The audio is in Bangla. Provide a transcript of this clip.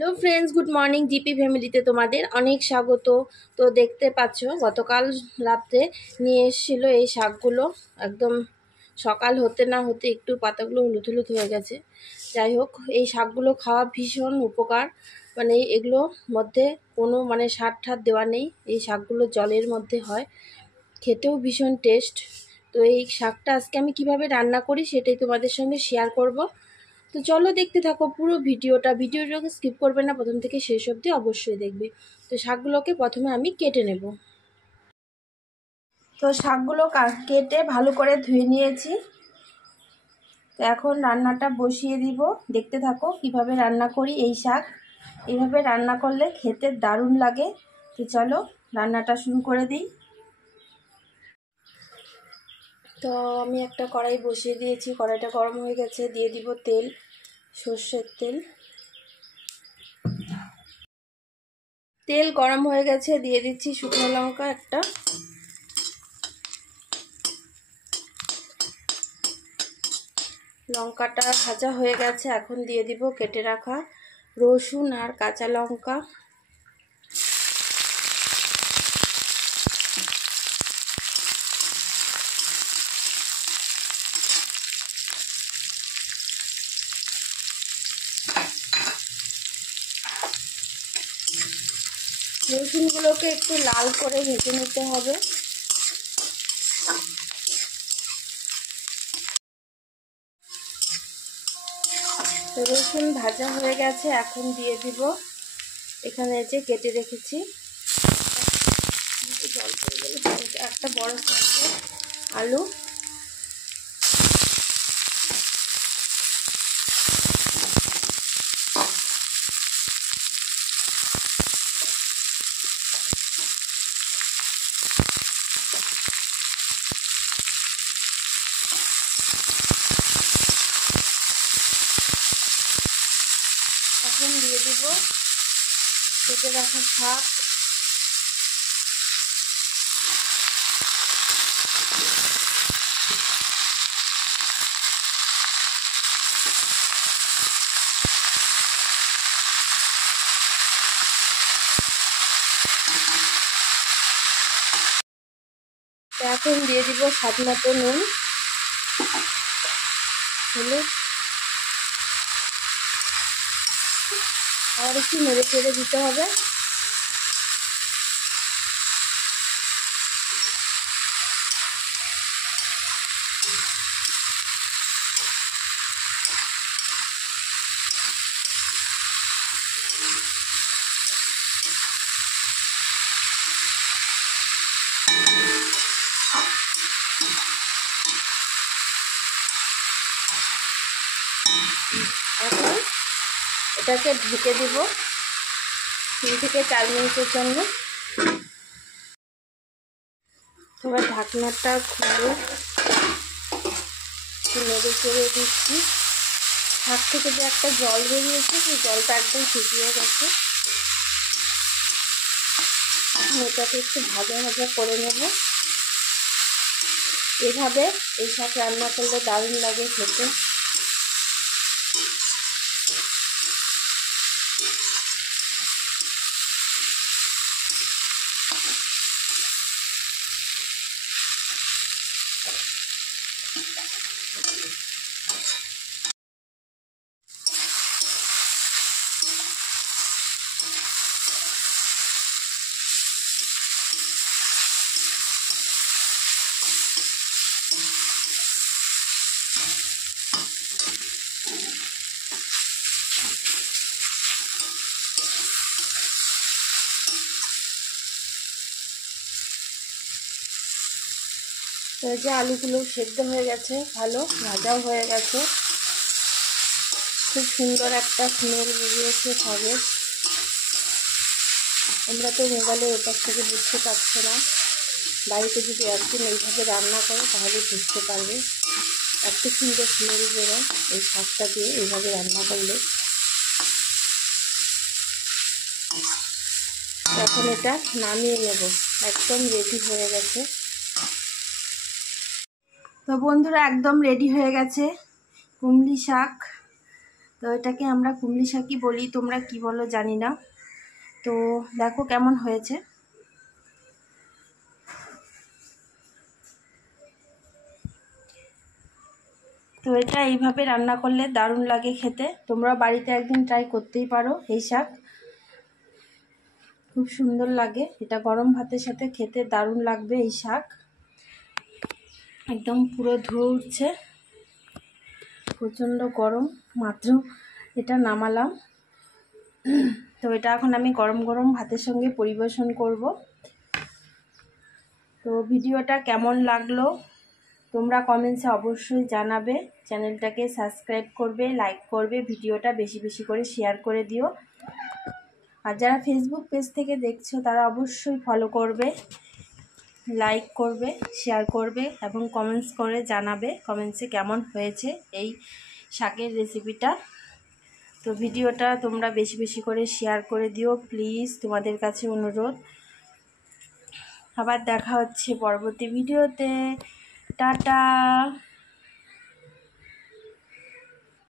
Hello friends, good morning. GP ফ্যামিলিতে তোমাদের অনেক স্বাগত। তো দেখতে পাচ্ছ গতকাল রাত্রে নিয়ে এসেছিলো এই শাকগুলো। একদম সকাল হতে না হতে একটু পাতাগুলো হলুদ হলুদ হয়ে গেছে। যাই হোক, এই শাকগুলো খাওয়া ভীষণ উপকার। মানে এগুলোর মধ্যে কোনো সার ঠার দেওয়া নেই। এই শাকগুলো জলের মধ্যে হয়, খেতেও ভীষণ টেস্ট। তো এই শাকটা আজকে আমি কিভাবে রান্না করি সেটাই তোমাদের সঙ্গে শেয়ার করব। তো চলো দেখতে থাকো পুরো ভিডিওটাকে স্কিপ করবে না, প্রথম থেকে শেষ অবধি অবশ্যই দেখবে। তো শাকগুলোকে প্রথমে আমি কেটে নেব। তো শাকগুলো কেটে ভালো করে ধুয়ে নিয়েছি। তো এখন রান্নাটা বসিয়ে দিব, দেখতে থাকো কিভাবে রান্না করি এই শাক। এইভাবে রান্না করলে খেতে দারুণ লাগে। তো চলো রান্নাটা শুরু করে দিই। তো আমি একটা কড়াই বসিয়ে দিয়েছি, কড়াইটা গরম হয়ে গেছে, দিয়ে দিব তেল, সর্ষের তেল। তেল গরম হয়ে গেছে, দিয়ে দিচ্ছি শুকনো লঙ্কা একটা। লঙ্কাটা ভাজা হয়ে গেছে, এখন দিয়ে দিব কেটে রাখা রসুন আর কাঁচা লঙ্কা। রসুনগুলোকে একটু লাল করে ভেজে নিতে হবে। তো রসুন ভাজা হয়ে গেছে, এখন দিয়ে দিব এখানে যে কেটে রেখেছি জল করে গেলে একটা বড় সাইজের আলু। এখন দিয়ে দিব কেটে রাখা শাক। এখন দিয়ে দিব স্বাদ মতো নুন, হলুদ, আর একটু নেড়ে চেড়ে দিতে হবে। এখন এটাকে ঢেকে দিব 3 থেকে 4 মিনিটের জন্য। এবার ঢাকনাটা খুলে নেড়ে চেড়ে দিচ্ছি। শাক থেকে যে একটা জল বেরিয়েছে, সেই জলটা একদম শুকিয়ে গেছে। এটাকে একটু ভাজা ভাজা করে নেব। এভাবে এই শাক রান্না করলে দারুণ লাগে খেতে। তো এই যে আলুগুলো সেদ্ধ হয়ে গেছে, ভালো ভাজাও হয়ে গেছে, খুব সুন্দর একটা স্মেল বেরিয়েছে শাকের। আমরা তো মোবাইলের ওপার থেকে বুঝতে পারছি না, বাড়িতে যদি একদিন এইভাবে রান্না করো তাহলে বুঝতে পারবে এত সুন্দর স্মেল বেরোয় এই শাকটা দিয়ে এইভাবে রান্না করলে। এখন এটা নামিয়ে নেব, একদম রেডি হয়ে গেছে। তো বন্ধুরা, একদম রেডি হয়ে গেছে কুমড়ি শাক। তো এটাকে আমরা কুমড়ি শাকই বলি, তোমরা কি বলো জানি না। তো দেখো কেমন হয়েছে। তো এটা এইভাবে রান্না করলে দারুণ লাগে খেতে, তোমরা বাড়িতে একদিন ট্রাই করতেই পারো। এই শাক খুব সুন্দর লাগে, এটা গরম ভাতের সাথে খেতে দারুণ লাগবে। এই শাক একদম পুরো ধুয়ে উঠছে, প্রচণ্ড গরম, মাত্র এটা নামালাম। তো এটা এখন আমি গরম গরম ভাতের সঙ্গে পরিবেশন করব। তো ভিডিওটা কেমন লাগলো তোমরা কমেন্টসে অবশ্যই জানাবে, চ্যানেলটাকে সাবস্ক্রাইব করবে, লাইক করবে, ভিডিওটা বেশি বেশি করে শেয়ার করে দিও। আর যারা ফেসবুক পেজ থেকে দেখছো তারা অবশ্যই ফলো করবে, লাইক করবে, শেয়ার করবে এবং কমেন্টস করে জানাবে কমেন্টসে কেমন হয়েছে এই শাকের রেসিপিটা। তো ভিডিওটা তোমরা বেশি বেশি করে শেয়ার করে দিও প্লিজ, তোমাদের কাছে অনুরোধ। আবার দেখা হচ্ছে পরবর্তী ভিডিওতে, টাটা।